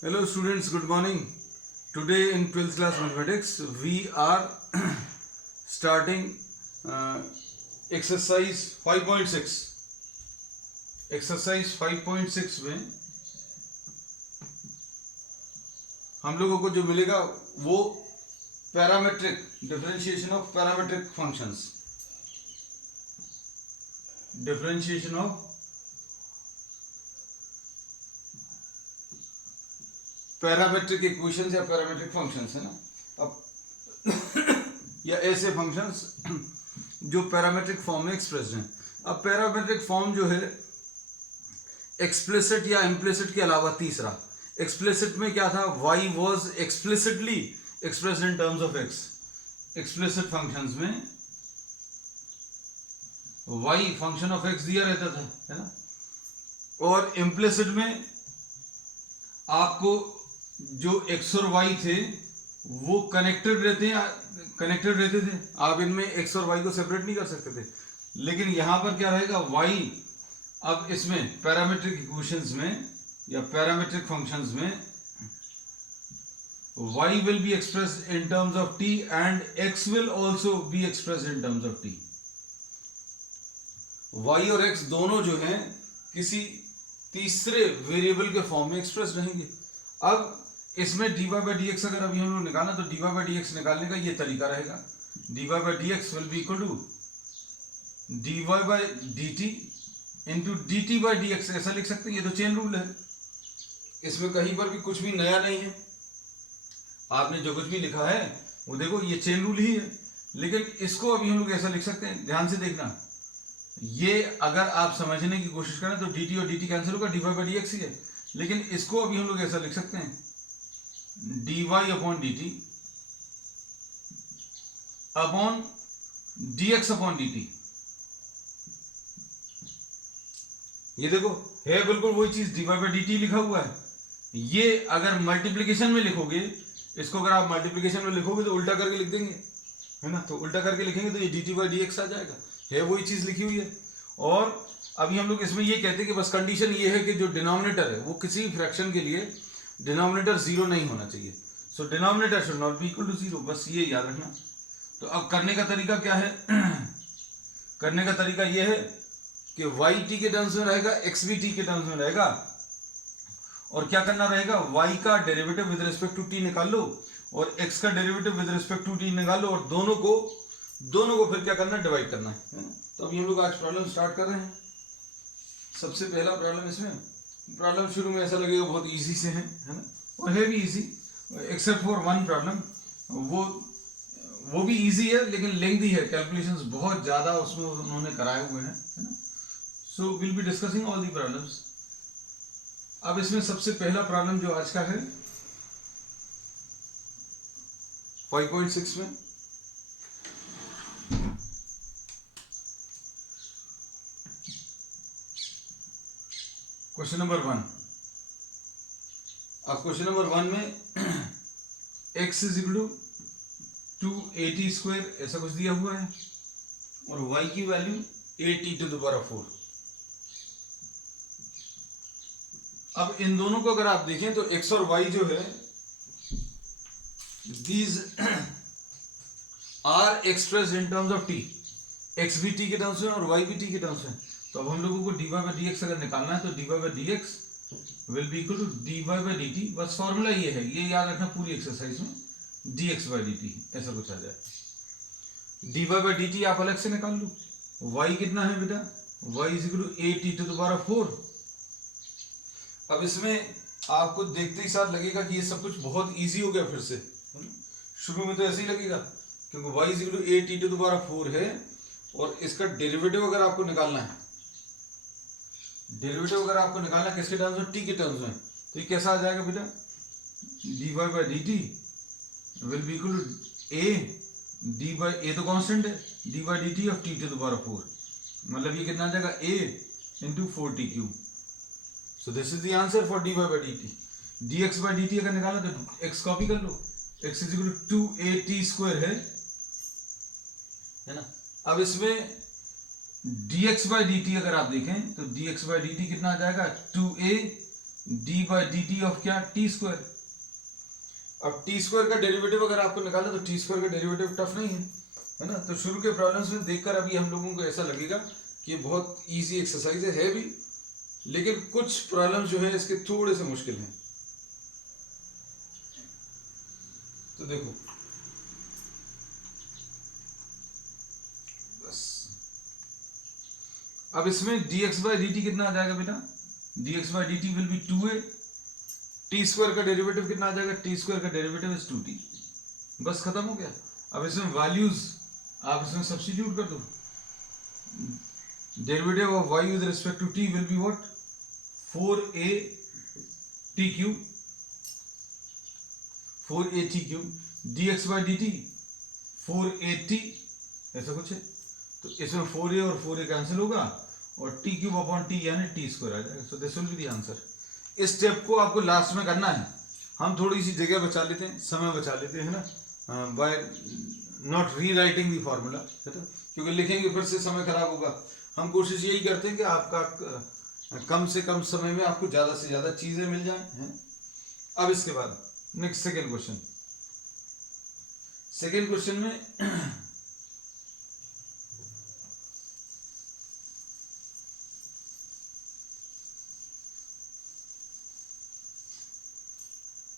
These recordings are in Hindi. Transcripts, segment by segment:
Hello students, good morning. Today in 12th class mathematics we are starting uh, exercise 5.6. Exercise 5.6 में हम लोगों को जो मिलेगा वो parametric differentiation of parametric functions, differentiation of parametric equations या पैरामेट्रिक फंक्शंस है ना। अब या ऐसे फंक्शंस जो पैरामेट्रिक फॉर्म में एक्सप्रेस्ड हैं। अब पैरामेट्रिक फॉर्म जो है एक्सप्लिसिट या इम्प्लिसिट के अलावा तीसरा, एक्सप्लिसिट में क्या था, y was explicitly expressed in terms of x। Explicit functions में y फंक्शन ऑफ x दिया रहता था, है ना। और इम्प्लिसिट में आपको जो x और y थे वो कनेक्टेड रहते थे। आप इनमें x और y को सेपरेट नहीं कर सकते थे। लेकिन यहां पर क्या रहेगा, y अब इसमें पैरामेट्रिक इक्वेशंस में या पैरामेट्रिक फंक्शंस में y will be expressed in terms of t and x will also be expressed in terms of t। y और x दोनों जो हैं किसी तीसरे वेरिएबल के फॉर्म में एक्सप्रेस रहेंगे। अब इसमें dy by dx अगर अभी हम लोग निकालना तो dy by dx निकालने का ये तरीका रहेगा, dy by dx will be equal to dy by dt into dt by dx, ऐसा लिख सकते हैं। ये तो चेन रूल है, इसमें कहीं पर भी कुछ भी नया नहीं है। आपने जो कुछ भी लिखा है वो देखो ये चेन रूल ही है। लेकिन इसको अभी हम लोग ऐसा लिख सकते हैं, ध्यान से देखना, ये अगर आप समझने की कोशिश करें तो dt और dt कैंसिल होगा, dy by dx ही है। लेकिन इसको अभी हम लोग ऐसा लिख सकते हैं, dy upon dt upon dx upon dt। ये देखो है बिल्कुल वही चीज, dy by dt लिखा हुआ है। ये अगर मल्टीप्लिकेशन में लिखोगे, इसको अगर आप मल्टीप्लिकेशन में लिखोगे तो उल्टा करके लिख देंगे, है ना। तो उल्टा करके लिखेंगे तो ये dt by dx आ जाएगा, है वही चीज लिखी हुई है। और अभी हम लोग इसमें ये कहते हैं कि बस कंडीशन ये है कि जो डिनोमिनेटर है वो किसी फ्रैक्शन के लिए डिनोमिनेटर जीरो नहीं होना चाहिए। So denominator should not be equal to zero, बस ये याद रखना। तो अब करने का तरीका क्या है करने का तरीका ये है कि y t के टर्म्स में रहेगा, x भी t के टर्म्स में रहेगा। और क्या करना रहेगा, y का derivative with respect to t निकाल लो और x का derivative with respect to t निकाल लो, और दोनों को फिर क्या करना है, डिवाइड करना है ना। तो अभी हम लोग आज प्रॉब्लम स्टार्ट कर रहे हैं। सबसे पहला प्रॉब्लम, इसमें प्रॉब्लम शुरू में ऐसा लगेगा बहुत इजी से है ना, और है भी easy except for one problem. वो भी इजी है लेकिन लेंथी है, कैलकुलेशंस बहुत ज्यादा उसमें उन्होंने कराए हुए हैं, है ना। So will be discussing all the problems. अब इसमें सबसे पहला प्रॉब्लम जो आज का है 5.6 में, क्वेश्चन नंबर 1। अब क्वेश्चन नंबर 1 में x is equal to 2at square ऐसा कुछ दिया हुआ है और y की value at to the power 4। अब इन दोनों को अगर आप देखें तो x और y जो है these are expressed in terms of t, x भी t के टर्म्स में और y भी t के टर्म्स में। तो अब हम लोगों को dy by dx अगर निकालना है तो dy by dx will be equal to dy by dt। बस फॉर्मूला ये है, ये याद रखना पूरी एक्सरसाइज में, dx by dt ऐसा कुछ आ जाए। dy by dt आप अलग से निकाल लो, y कितना है बेटा, y is equal to at to the power 4। अब इसमें आपको देखते ही साथ लगेगा कि ये सब कुछ बहुत इजी हो गया फिर से। शुरू में तो ऐसे ही लगेगा क्योंकि y is equal to at to the power 4 है, और इसका डेरिवेटिव अगर आपको निकालना है, डेरिवेटिव अगर आपको निकालना किसके टर्म्स में, t के टर्म्स में, तो ये कैसा आ जाएगा बेटा, dy by dt will be equal to a d by a तो कांस्टेंट है, d by dt of t to the power 4, मतलब ये कितना आ जाएगा a into 4t cube. So this is the answer for dy by dt। dx by dt अगर निकालना तो x कॉपी कर लो, x is equal to 2at square है ना। अब इसमें dx by dt अगर आप देखें तो dx by dt कितना आ जाएगा, 2a D by D T of क्या, टी स्क्वायर। अब टी स्क्वायर का डेरिवेटिव अगर आपको निकाला तो टी स्क्वायर का डेरिवेटिव टफ नहीं है ना। तो शुरू के प्रॉब्लम्स में देखकर अभी हम लोगों को ऐसा लगेगा कि बहुत इजी एक्सरसाइज है भी, लेकिन कुछ प्रॉब्लम्स जो है इसके थोड़े से मुश्किल हैं। तो देखो बस, अब इसमें dx बाई डी टी कितना आ जाएगा बेटा, dx by D T will be 2a, T square का डेरिवेटिव कितना आ जाएगा, टी स्क्वायर का डेरिवेटिव इज 2t। बस खत्म हो गया। अब इसमें वैल्यूज आप इसमें सब्स्टिट्यूट कर दो, derivative of y with respect to t will be what, 4a t cube, 4a t cube, dx by D T 4at, ऐसा कुछ है। तो इसमें 4a और 4a कैंसिल होगा और t क्यूब अपॉन t यानी t स्क्वायर आ जाएगा। So this will be the answer. इस स्टेप को आपको लास्ट में करना है। हम थोड़ी सी जगह बचा लेते हैं, समय बचा लेते हैं ना, बाय नॉट री राइटिंग दी फॉर्मूला, क्योंकि लिखेंगे फिर से समय खराब होगा। हम कोशिश यही करते हैं कि आपका कम से कम समय में आपको ज़्यादा से ज़्यादा चीज़ें मिल जाएं। अब इसके बाद next second question. Second question में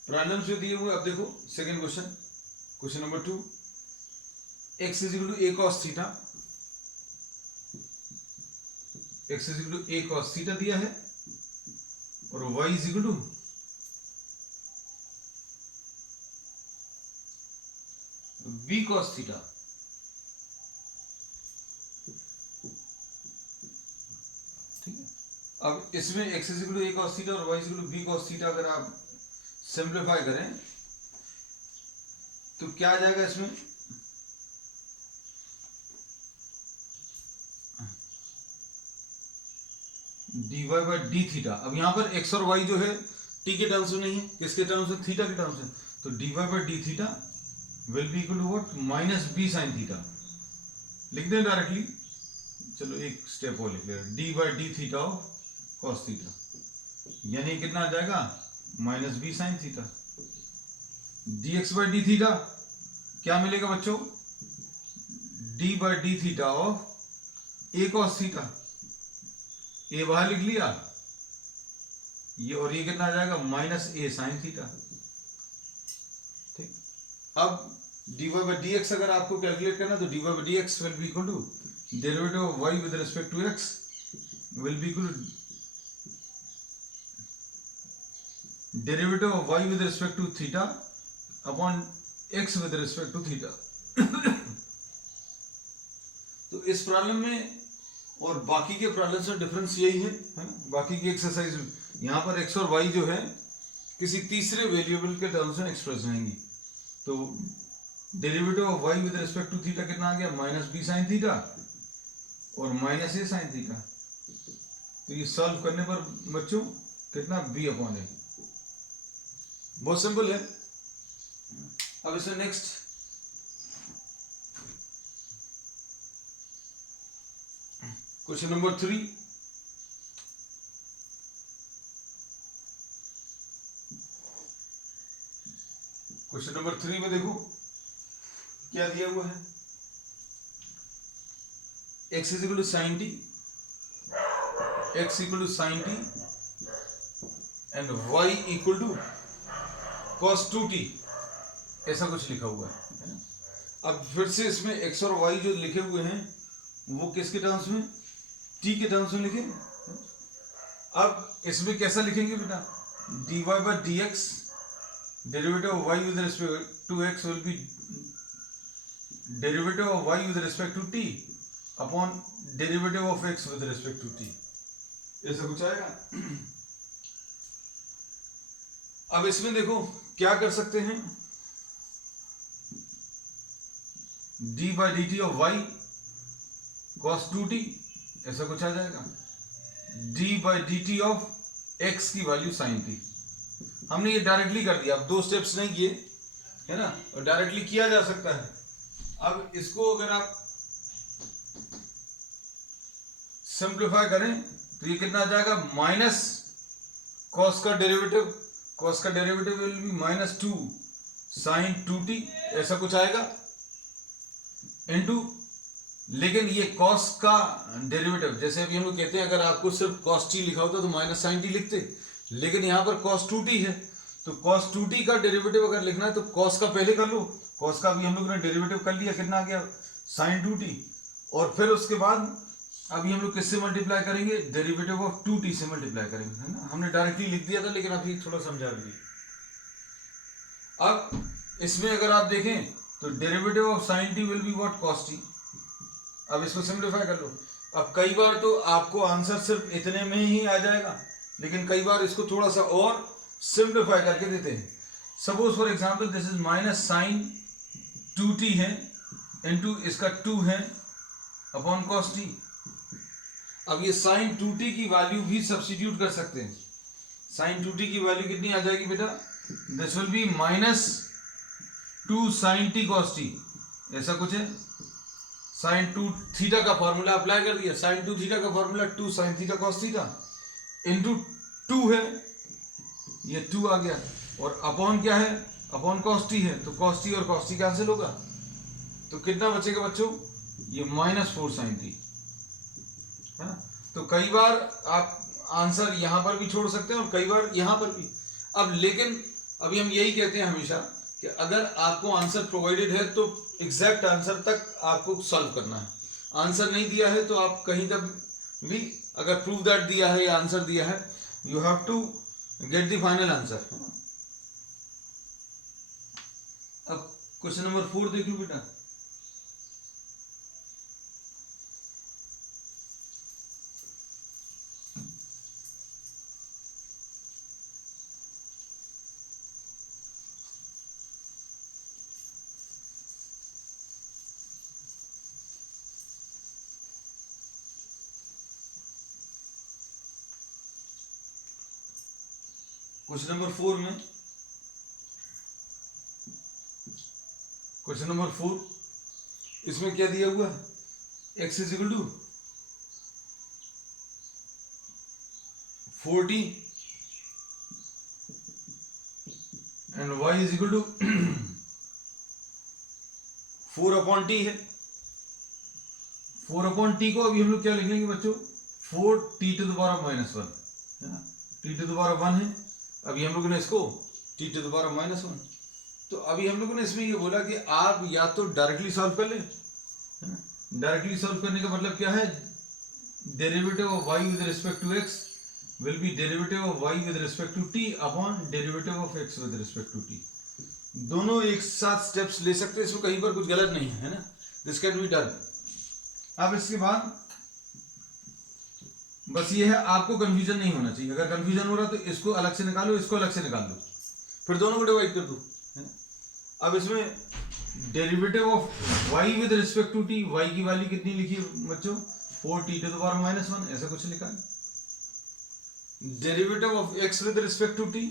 प्रॉब्लम्स जो दिए हुए, अब देखो second question, question number 2, x is equal to a cos theta, x is equal to a cos theta दिया है और y is equal to b cos theta. ठीक है, अब इसमें x is equal to a cos theta और y is equal to b cos theta अगर आप सिंप्लीफाई करें तो क्या आ जाएगा इसमें, dy बाई डी थीटा। अब यहां पर x और y जो है t के टर्म्स में नहीं है, किसके टर्म्स में, थीटा के टर्म्स में। तो dy by D theta will be equal to what, minus b sine theta. लिख दें डायरेक्टली, चलो एक स्टेप और लिख ले, D by D theta of cos theta, यानी कितना आ जाएगा, minus b sine theta. dx by D theta क्या मिलेगा बच्चों, d by D theta of a cos theta. a बाहर लिख लिया, ये और ये कितना आ जाएगा, माइनस a साइन थीटा। ठीक, अब dy बाई dx अगर आपको कैलकुलेट करना तो dy by dx will be equal to derivative of y with respect to x will be equal to derivative of y with respect to theta upon x with respect to theta. तो इस प्रॉब्लम में और बाकी के प्रॉब्लम से डिफरेंस यही है ना, बाकी की एक्सरसाइज में यहाँ पर x और y जो है किसी तीसरे वेरिएबल के टर्म्स में एक्सप्रेस रहेंगी। तो derivative of y with respect to theta कितना आ गया, माइनस b साइन थीटा और माइनस a साइन थीटा। तो ये सॉल्व करने पर बच्चों कितना, b अपॉन a। बहुत सिंपल है। अब इसे next question number 3, question number 3 में देखो क्या दिया हुआ है, x is equal to sine T, x equal to sine T and y equal to cos 2t, ऐसा कुछ लिखा हुआ है। अब फिर से इसमें x और y जो लिखे हुए हैं वो किसके टर्म्स में, t के टर्म्स में लिखें। अब इसमें कैसा लिखेंगे बेटा, dy by dx derivative of y with respect to x will be derivative of y with respect to t upon derivative of x with respect to t, ऐसा कुछ आएगा। अब इसमें देखो क्या कर सकते हैं, d by D T of y cos 2t, ऐसा कुछ आ जाएगा। d by D T of x की वैल्यू sin t। हमने ये डायरेक्टली कर दिया, अब 2 स्टेप्स नहीं किए है ना, और डायरेक्टली किया जा सकता है। अब इसको अगर आप सिंप्लीफाई करें तो ये कितना आ जाएगा, माइनस कॉस का derivative will be -2 sin 2t, ऐसा कुछ आएगा, इनटू, लेकिन ये कॉस का डेरिवेटिव, जैसे अभी हम लोग कहते हैं अगर आपको सिर्फ cos t लिखा होता तो माइनस sin t लिखते, लेकिन यहाँ पर cos 2t है, तो cos 2t का डेरिवेटिव अगर लिखना है तो cos का पहले कर लो, cos का भी हम लोग ने डेरिवेटिव कर लिया, कितना आ गया sin 2t, और फिर उसके बाद अभी हम लोग किससे मल्टीप्लाई करेंगे, डेरिवेटिव ऑफ 2t से मल्टीप्लाई करेंगे, है ना, हमने डायरेक्टली लिख दिया था लेकिन अभी थोड़ा समझा भी। अब इसमें अगर आप देखें तो derivative of sin t will be what, cos t। अब इसको सिंप्लीफाई कर लो। अब कई बार तो आपको आंसर सिर्फ इतने में ही आ जाएगा, लेकिन कई बार इसको थोड़ा सा और सिंप्लीफाई करके देते हैं। Suppose for example this is minus sine 2t है इनटू इसका 2 है अपॉन cos t। अब ये साइन 2t की वैल्यू भी सब्स्टिट्यूट कर सकते हैं। साइन 2t की वैल्यू कितनी आ जाएगी बेटा, this will B -2 sin t cos t, ऐसा कुछ है। साइन 2 थीटा का फॉर्मूला अप्लाई कर दिया, साइन 2 थीटा का formula 2 sin theta cos theta into 2 है, ये 2 आ गया, और अपॉन क्या है, अपॉन cos t है, तो cos t और cos t कैंसिल होगा, तो कितना बचेगा बच्चों, ये -4 sin t, है ना। तो कई बार आप आंसर यहां पर भी छोड़ सकते हैं और कई बार यहां पर भी। अब लेकिन अभी हम यही कहते हैं हमेशा कि अगर आपको आंसर प्रोवाइडेड है तो एग्जैक्ट आंसर तक आपको सॉल्व करना है। आंसर नहीं दिया है तो आप कहीं तक भी अगर प्रूव दैट दिया है या आंसर दिया है, you have to get the final answer. अब क्वेश्चन नंबर 4 देख लो बेटा। क्वेश्चन नंबर 4 में, क्वेश्चन नंबर 4 इसमें क्या दिया हुआ है, x is equal to 40 and y is equal to 4/t है। 4/t को अभी हम लोग क्या लिख लेंगे बच्चों, 4t टू द पावर -1, है ना, t टू द पावर 1 है। अभी हम लोगों ने इसको t टू द पावर -1, तो अभी हम लोगों ने इसमें ये बोला कि आप या तो डायरेक्टली सॉल्व कर लें, है ना। डायरेक्टली सॉल्व करने का मतलब क्या है, derivative of y with respect to x will be derivative of y with respect to t upon derivative of x with respect to t। दोनों एक साथ स्टेप्स ले सकते हैं, इसमें कहीं पर कुछ गलत नहीं है ना, दिस कैन बी डन। अब इसके बाद बस ये है, आपको कंफ्यूजन नहीं होना चाहिए। अगर कंफ्यूजन हो रहा तो इसको अलग से निकालो, इसको अलग से निकाल दो, फिर दोनों को डिवाइड कर दो, है ना। अब इसमें derivative of y with respect to t, y की वैल्यू कितनी लिखी है बच्चों, 4t टू द पावर -1, ऐसा कुछ लिखा है। Derivative of x with respect to t,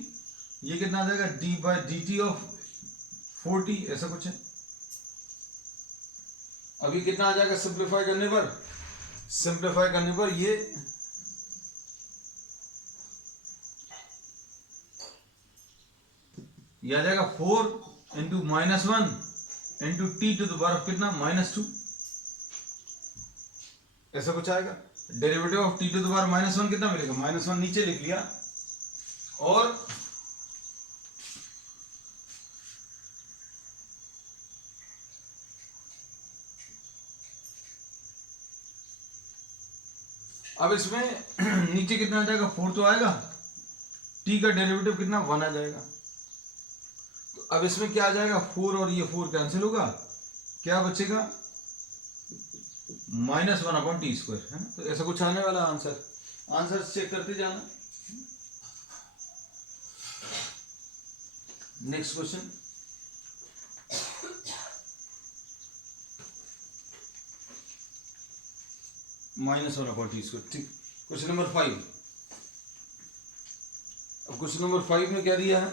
ये कितना आ जाएगा, d/dt ऑफ 4t, ऐसा कुछ है। अभी कितना आ जाएगा सिंप्लीफाई करने पर, सिंप्लीफाई करने पर ये आ जाएगा 4 into -1 into T to the power कितना, -2, ऐसा कुछ आएगा। Derivative of T to the power -1 कितना मिलेगा, -1 नीचे लिख लिया, और अब इसमें नीचे कितना आ जाएगा, 4 तो आएगा, टी का डेरिवेटिव कितना, 1 आ जाएगा। तो अब इसमें क्या आ जाएगा, 4 और ये 4 कैंसिल होगा, क्या बचेगा, -1/t², है ना। तो ऐसा कुछ आने वाला आंसर, आंसर चेक करते जाना। नेक्स्ट क्वेश्चन, -1/t², ठीक। Question number 5। अब क्वेश्चन नंबर 5 में क्या दिया है,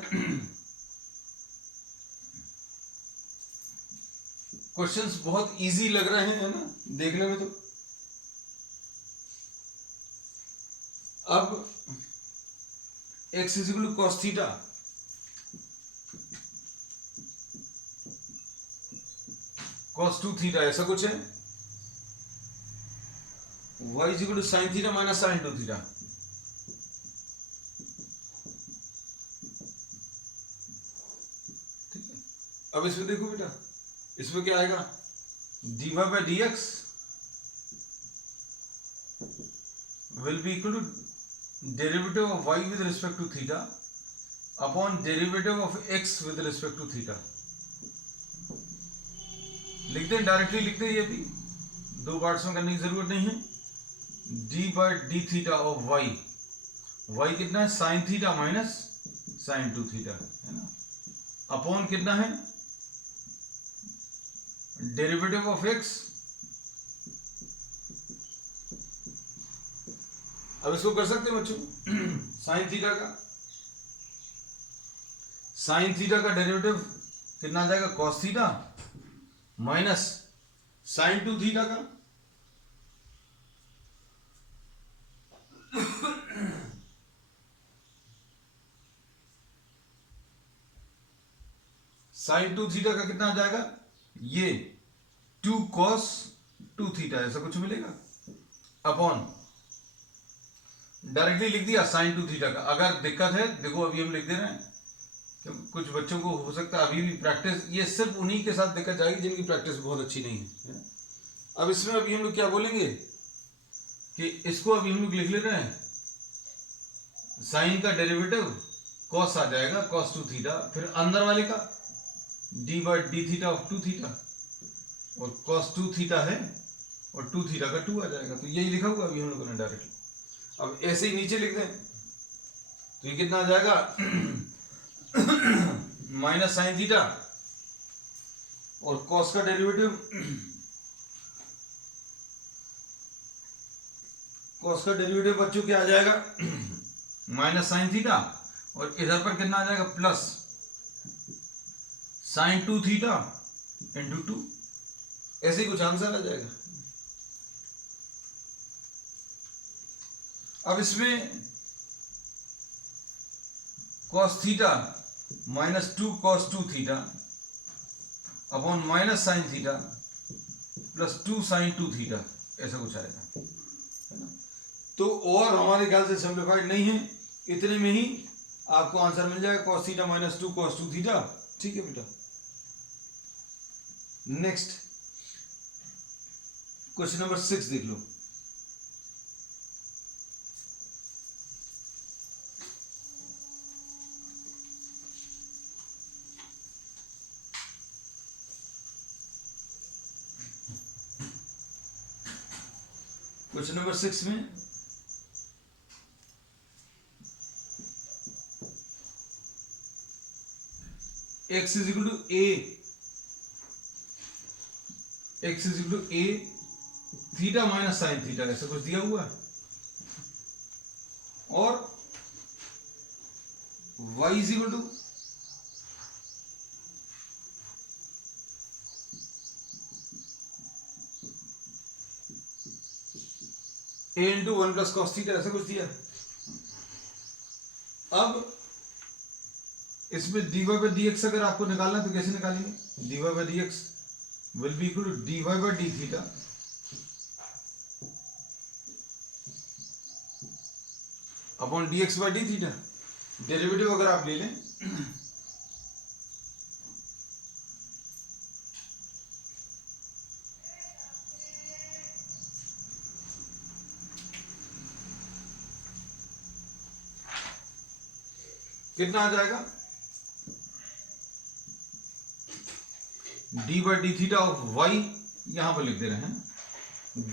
क्वेश्चंस बहुत इजी लग रहे हैं, है ना, देखने में तो। अब x is equal to cos theta cos 2 theta, ऐसा कुछ है। y is equal to sine theta minus sine 2 theta. ठीक है, अब इसमें देखो बेटा, इसमें क्या आएगा, dy by D X will be equal to derivative of y with respect to theta upon derivative of x with respect to theta. लिखते हैं, डायरेक्टली लिखते हैं, ये भी दो पार्ट्स में करने की जरूरत नहीं है। D by D theta of Y, Y कितना है, sine theta minus sine 2 theta, है ना, अपॉन कितना है, डेरिवेटिव ऑफ एक्स। अब इसको कर सकते हैं बच्चों, साइन थीटा का डेरिवेटिव कितना आ जाएगा, cos theta minus sine 2 theta का, साइन 2 थीटा का कितना आ जाएगा, ये 2 कॉस 2 थीटा, ऐसा कुछ मिलेगा, अपॉन डायरेक्टली लिख दिया साइन 2 थीटा का। अगर दिक्कत है देखो, अभी हम लिख दे रहे हैं, तो कुछ बच्चों को हो सकता है अभी भी प्रैक्टिस, ये सिर्फ उन्हीं के साथ दिक्कत जाएगी जिनकी प्रैक्टिस बहुत अच्छी नहीं है। अब इसमें अभी हम लोग क्या बोलेंगे कि इसको अभी हम लोग लिख ले रहे हैं, साइन का डेरिवेटिव कॉस आ जाएगा कॉस 2 थीटा, फिर अंदर वाले का D by D theta of 2 theta, और कॉस 2 थीटा है और 2 थीटा का 2 आ जाएगा। तो यही लिखा हुआ अभी हम लोगों ने डायरेक्टली। अब ऐसे ही नीचे लिख दें तो ये कितना आ जाएगा, माइनस साइन थीटा और कॉस का डेरिवेटिव, कॉस का डेरिवेटिव बच्चों क्या आ जाएगा, माइनस साइन थीटा, और इधर पर कितना आ जाएगा, प्लस साइन 2 थीटा इंटू 2, ऐसे ही कुछ आंसर आ जाएगा। अब इसमें cos theta minus 2 cos 2 theta upon minus sine theta plus 2 sine 2 theta, ऐसा कुछ आएगा, है ना। तो और हमारे ख्याल से सिंप्लीफाइड नहीं है, इतने में ही आपको आंसर मिल जाएगा, cos theta minus 2 cos 2 theta. ठीक है बेटा, नेक्स्ट क्वेश्चन नंबर 6 देख लो। क्वेश्चन नंबर 6 में x is equal to A theta minus sine theta, ऐसा कुछ दिया हुआ है, और y is equal to a into 1 plus cos theta, ऐसा कुछ दिया है। अब इसमें dy बाई डी एक्स अगर आपको निकालना है तो कैसे निकालेंगे, dy by D X will be equal to dy by D theta upon dx by D theta. Derivative अगर आप ले लें कितना आ जाएगा, D by D theta of Y, यहां पर लिख दे रहे हैं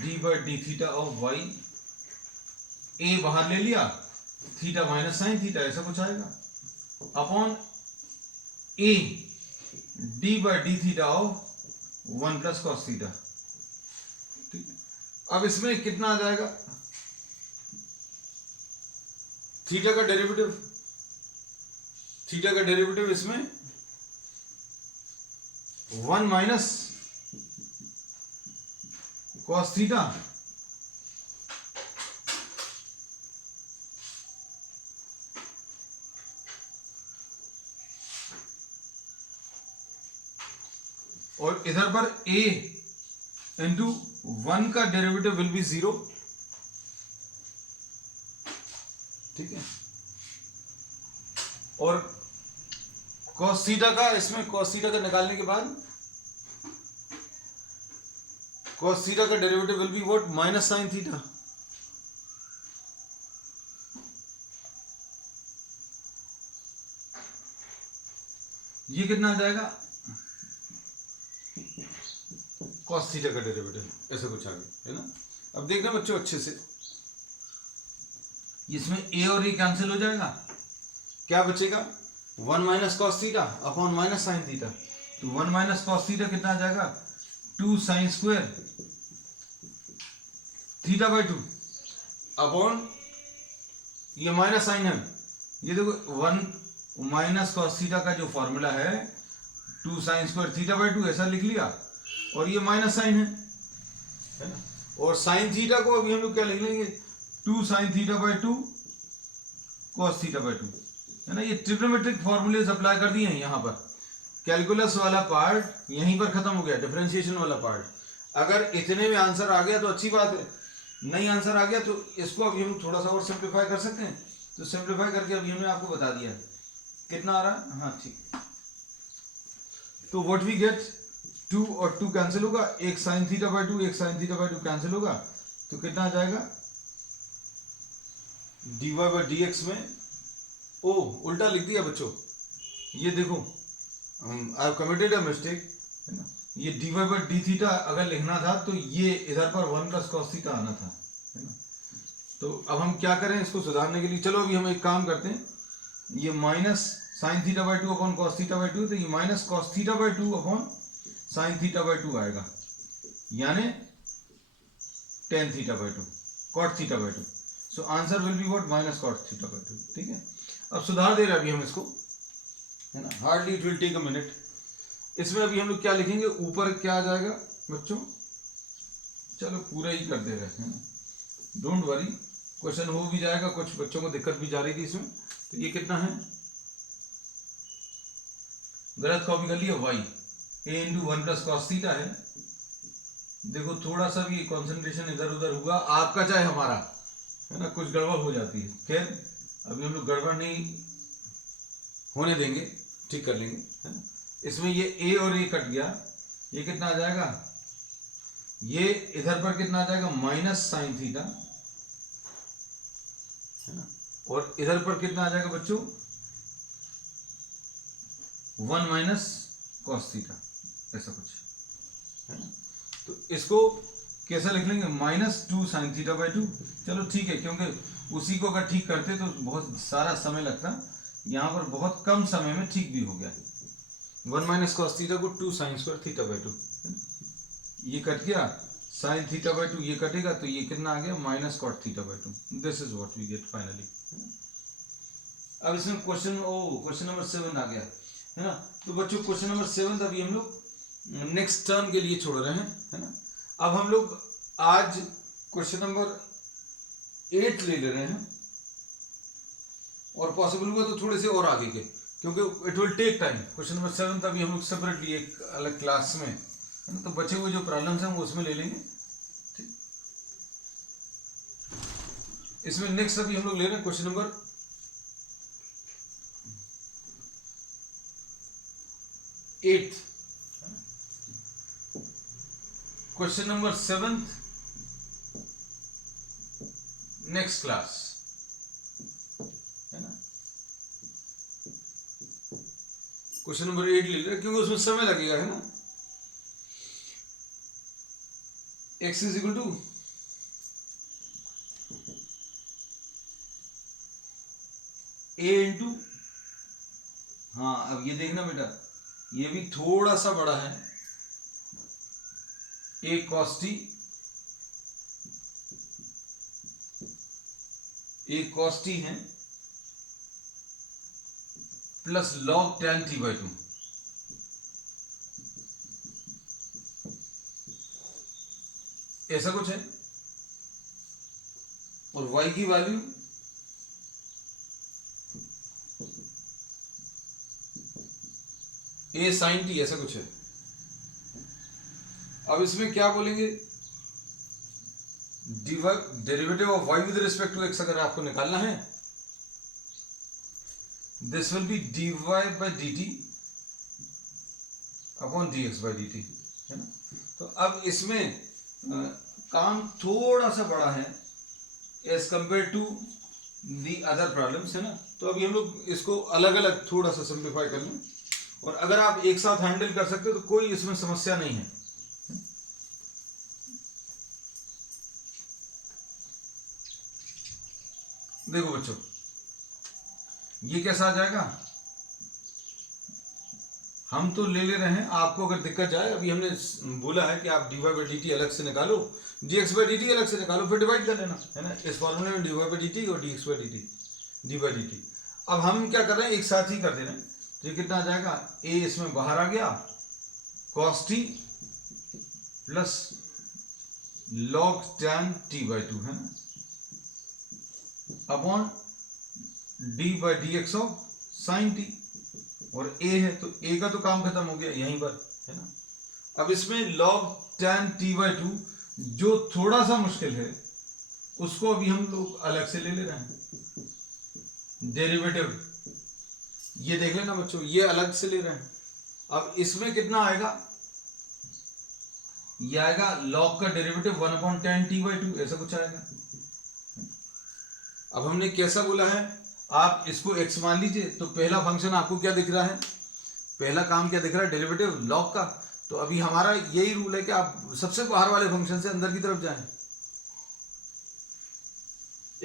D by D theta of Y, A बाहर ले लिया, थीटा माइनस साइन थीटा, ऐसा कुछ आएगा, upon A D by D theta of 1 plus cos theta. ठीक, अब इसमें कितना आ जाएगा, थीटा का डेरिवेटिव इसमें 1 माइनस कॉस थीटा और इधर पर a इंटू 1 का डेरिवेटिव विल बी 0, ठीक है। और cos थीटा का, इसमें cos थीटा का निकालने के बाद cos थीटा का derivative will be what, minus sine theta. ये कितना आ जाएगा, cos थीटा का डेरिवेटिव, ऐसा कुछ आ गया है ना। अब देखना बच्चों अच्छे से, इसमें a और a कैंसिल हो जाएगा, क्या बचेगा, 1 minus cos theta upon minus sine theta. तो 1 माइनस कॉस थीटा कितना आ जाएगा, 2 sine square theta by 2 upon, ये माइनस साइन है, ये देखो 1 माइनस कॉस थीटा का जो फॉर्मूला है 2 साइन स्क्वायर थीटा बाई 2, ऐसा लिख लिया, और ये माइनस साइन है ना। और साइन थीटा को अभी हम लोग क्या लिख लेंगे, 2 sign theta by 2 cos theta by 2, है ना। ये ट्रिग्नोमेट्रिक फॉर्मूलेज अप्लाई कर दिए हैं यहाँ पर। कैलकुलस वाला पार्ट यहीं पर खत्म हो गया, डिफरेंशिएशन वाला पार्ट। अगर इतने में आंसर आ गया तो अच्छी बात है, नहीं आंसर आ गया तो इसको अभी हम थोड़ा सा और सिंप्लीफाई कर सकते हैं। तो सिंप्लीफाई करके अभी हमने आपको बता दिया कितना आ रहा है, हाँ ठीक। तो व्हाट वी गेट, 2 और 2 कैंसिल होगा, एक साइन थीटा बाई 2, एक साइन थीटा बाई 2 कैंसिल होगा, तो कितना आ जाएगा, dy बाई डी एक्स में, ओ उल्टा लिख दिया बच्चों, ये देखो I have committed a mistake, है ना। ये dy बाई डी थीटा अगर लिखना था तो ये इधर पर 1 प्लस कॉस थीटा आना था, है ना। तो अब हम क्या करें इसको सुधारने के लिए, चलो अभी हम एक काम करते हैं, ये minus sine theta by 2 upon cos theta by 2, तो ये minus cos theta by 2 upon sine theta by 2 आएगा, यानी tan theta by 2 cot theta by 2। So answer will be what, minus cot theta by 2, ठीक है। अब सुधार दे रहे अभी हम इसको, है ना, hardly it will take a minute. इसमें अभी हम लोग क्या लिखेंगे, ऊपर क्या आ जाएगा बच्चों, चलो पूरा ही कर दे रहे हैं, है ना, डोंट वरी, क्वेश्चन हो भी जाएगा, कुछ बच्चों को दिक्कत भी जा रही थी इसमें। तो ये कितना है, गलत कॉपी कर लिया, y a into 1 plus cos theta है। देखो थोड़ा सा भी कॉन्सेंट्रेशन इधर उधर हुआ, आपका चाहे हमारा, है ना, कुछ गड़बड़ हो जाती है। खैर अभी हम लोग गड़बड़ नहीं होने देंगे, ठीक कर लेंगे, है ना। इसमें ये a और a कट गया, ये कितना आ जाएगा, ये इधर पर कितना आ जाएगा, माइनस साइन थीटा, है ना, और इधर पर कितना आ जाएगा बच्चों, 1 माइनस कॉस थीटा, ऐसा कुछ, है ना। तो इसको कैसा लिख लेंगे, -2 साइन थीटा बाई 2। चलो ठीक है, क्योंकि उसी को अगर ठीक करते तो बहुत सारा समय लगता, यहाँ पर बहुत कम समय में ठीक भी हो गया। 1 माइनस कॉस थीटा को 2 साइन स्क्वायर थीटा बाई 2, ये कट गया, साइन थीटा बाई 2 ये कटेगा, तो ये कितना आ गया, minus cot theta by 2। This is what we get finally. अब इसमें क्वेश्चन नंबर 7 आ गया, है ना। तो बच्चों क्वेश्चन नंबर 7 अभी हम लोग नेक्स्ट टर्म के लिए छोड़ रहे हैं, है ना। अब हम लोग आज क्वेश्चन नंबर 8 ले रहे हैं, और पॉसिबल हुआ तो थोड़े से और आगे के, क्योंकि it will take time. Question number 7 अभी हम लोग सेपरेटली एक अलग क्लास में, है ना, तो बचे हुए जो प्रॉब्लम्स हैं वो उसमें ले लेंगे, ठीक। इसमें नेक्स्ट अभी हम लोग ले रहे हैं question number 8, question number 7 next class, है ना। क्वेश्चन नंबर 8 ले लिया क्योंकि उसमें समय लगेगा, है ना। x is equal to a into, हाँ अब ये देखना बेटा, ये भी थोड़ा सा बड़ा है, a cos t, a cos t है plus log tan t by 2, ऐसा कुछ है। और y की वैल्यू a sin t, ऐसा कुछ है। अब इसमें क्या बोलेंगे, derivative of y with respect to x अगर आपको निकालना है, this will be dy by dt upon dx by dt, है ना। तो अब इसमें काम थोड़ा सा बड़ा है as compare to the other problems, है ना। तो अभी हम लोग इसको अलग अलग थोड़ा सा सिंप्लीफाई कर लें, और अगर आप एक साथ हैंडल कर सकते हो तो कोई इसमें समस्या नहीं है। देखो बच्चों, ये कैसा आ जाएगा, हम तो ले रहे हैं, आपको अगर दिक्कत जाए, अभी हमने बोला है कि आप dy बाई dt अलग से निकालो, dx बाई dt अलग से निकालो, फिर डिवाइड कर लेना, है ना। इस फॉर्मूले में dy बाई dt और dx by dt, d by dt। अब हम क्या कर रहे हैं, एक साथ ही कर दे रहे हैं। तो ये कितना आ जाएगा, a इसमें बाहर आ गया, cos t plus log tan t by 2, है ना, upon d by dx of sin t, और a है तो a का तो काम खत्म हो गया यहीं पर, है ना। अब इसमें log tan t बाई 2 जो थोड़ा सा मुश्किल है, उसको अभी हम लोग अलग से ले रहे हैं, डेरिवेटिव। ये देख लेना बच्चों, ये अलग से ले रहे हैं। अब इसमें कितना आएगा, ये आएगा log का डेरिवेटिव 1/tan t बाई 2, ऐसा कुछ आएगा। अब हमने कैसा बोला है, आप इसको x मान लीजिए, तो पहला फंक्शन आपको क्या दिख रहा है, पहला काम क्या दिख रहा है, डेरिवेटिव log का। तो अभी हमारा यही रूल है कि आप सबसे बाहर वाले फंक्शन से अंदर की तरफ जाएं।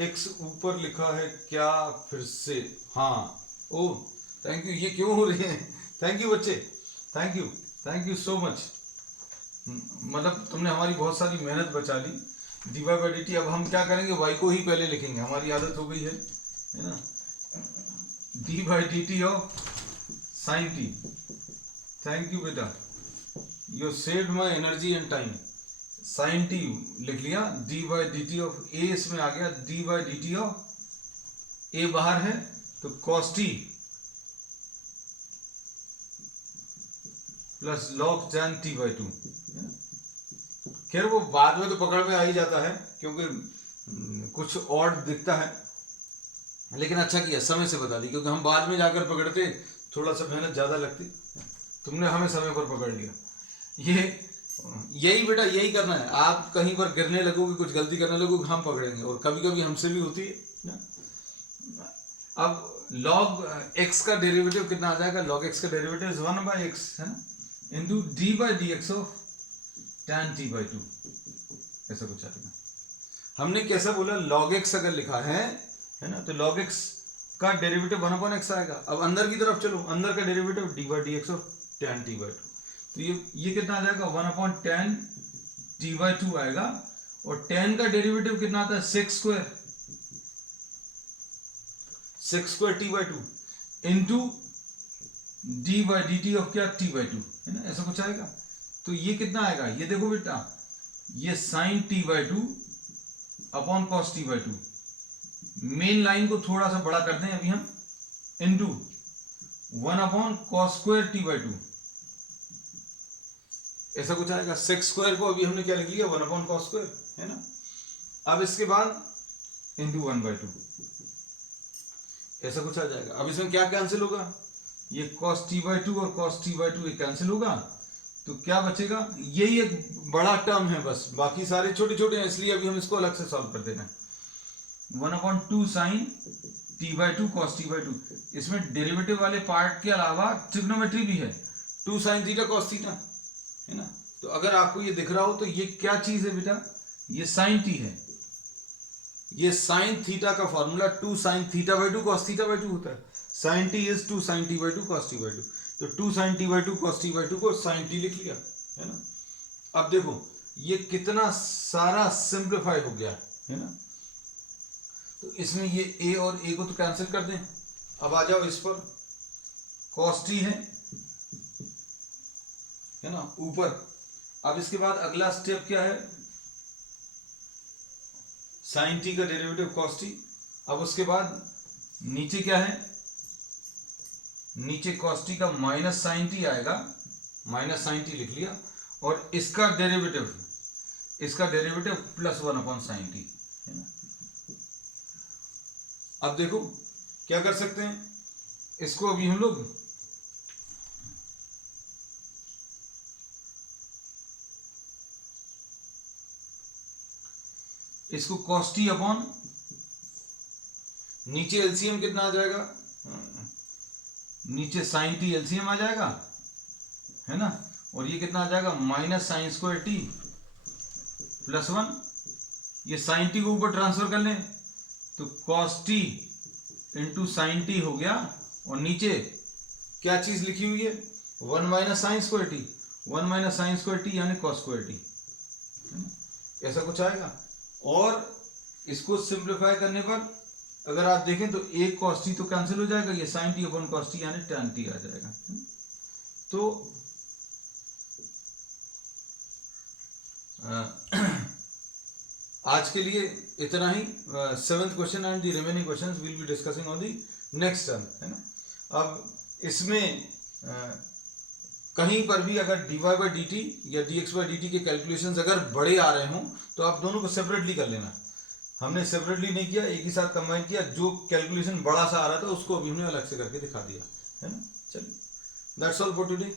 x ऊपर लिखा है क्या फिर से, हाँ, ओ थैंक यू, ये क्यों हो रही है, थैंक यू बच्चे, थैंक यू सो मच, मतलब तुमने हमारी बहुत सारी मेहनत बचा ली। dy बाई dt, अब हम क्या करेंगे, y को ही पहले लिखेंगे, हमारी आदत हो गई है ना। d by dt of sin t, thank you बेटा, you saved my energy and time. sin t लिख लिया, d by dt of a इसमें आ गया, d by dt of a बाहर है तो cos t plus log tan t by 2। खैर वो बाद में तो पकड़ में आ ही जाता है, क्योंकि कुछ और दिखता है, लेकिन अच्छा किया समय से बता दी, क्योंकि हम बाद में जाकर पकड़ते थोड़ा सा मेहनत ज्यादा लगती, तुमने हमें समय पर पकड़ लिया। यही बेटा, यही करना है, आप कहीं पर गिरने लगोगे, कुछ गलती करने लगोगे, हम पकड़ेंगे, और कभी कभी हमसे भी होती है। अब log x का डेरिवेटिव कितना आ जाएगा, log x का डेरिवेटिव इज 1/x, है ना, into d by dx of tan t by 2, ऐसा कुछ आएगा। हमने कैसा बोला, log x अगर लिखा है ना, तो log x का डेरिवेटिव 1/x आएगा। अब अंदर की तरफ चलो, अंदर का derivative d by dx of tan t by 2, तो ये कितना आ जाएगा, 1/tan t बाई 2 आएगा, और tan का डेरिवेटिव कितना आता है, 6 square t by 2 into d by dt of क्या, t बाई 2, है ना, ऐसा कुछ आएगा। तो ये कितना आएगा, ये देखो बेटा, ये sin t by 2 upon cos t by 2, main line को थोड़ा सा बड़ा कर दें अभी हम, into 1/cos square t by 2, ऐसा कुछ आएगा। 6 स्क्वायर को अभी हमने क्या लिख लिया, 1/cos स्क्वायर, है ना। अब इसके बाद इंटू 1/2, ऐसा कुछ आ जाएगा। अब इसमें क्या कैंसिल होगा, ये cos t बाई 2 और cos t बाई 2 ये कैंसिल होगा, तो क्या बचेगा, यही एक बड़ा टर्म है बस, बाकी सारे छोटे छोटे हैं, इसलिए अभी हम इसको अलग से सॉल्व कर देना है। 1/2 sin t by 2 cos t by 2, इसमें डेरिवेटिव वाले पार्ट के अलावा ट्रिग्नोमेट्री भी है, 2 sin थीटा cos थीटा, है ना। तो अगर आपको ये दिख रहा हो तो ये क्या चीज है बेटा, ये sin t है, ये sin थीटा का formula 2 sin theta by 2 cos theta by 2 होता है। sin t is 2 sin t by 2 cos t by 2, तो 2 sin t by 2 cos t by 2 को sin t लिख लिया, है ना। अब देखो ये कितना सारा सिंप्लीफाई हो गया, है ना। तो इसमें ये a और a को तो कैंसिल कर दें। अब आ जाओ इस पर, cos t है ना ऊपर। अब इसके बाद अगला स्टेप क्या है, sin t का डेरिवेटिव cos t। अब उसके बाद नीचे क्या है, नीचे cos t का माइनस sin t आएगा, माइनस sin t लिख लिया, और इसका डेरिवेटिव +1/sin t है ना। अब देखो क्या कर सकते हैं, इसको अभी हम लोग इसको cos t अपॉन, नीचे एलसीएम कितना आ जाएगा, नीचे sin t एलसीएम आ जाएगा है ना, और ये कितना आ जाएगा -sin²t +1, ये sin t को ऊपर ट्रांसफर कर लें तो cos t into sin t हो गया, और नीचे क्या चीज लिखी हुई है 1 - sin²t, 1 - sin²t यानी cos²t, ऐसा कुछ आएगा। और इसको सिंप्लीफाई करने पर अगर आप देखें तो एक cos t तो कैंसिल हो जाएगा, ये sin t upon cos t यानी tan t आ जाएगा। तो आज के लिए इतना ही। 7th question and the remaining questions will be discussing on the next term, है ना। अब इसमें कहीं पर भी अगर dy/dt या dx/dt के कैलकुलेशंस अगर बड़े आ रहे हों तो आप दोनों को सेपरेटली कर लेना। हमने सेपरेटली नहीं किया, एक ही साथ कंबाइन किया, जो कैलकुलेशन बड़ा सा आ रहा था उसको अभी हमने अलग से करके दिखा दिया, है ना। चलिए, दैट्स ऑल फॉर टुडे।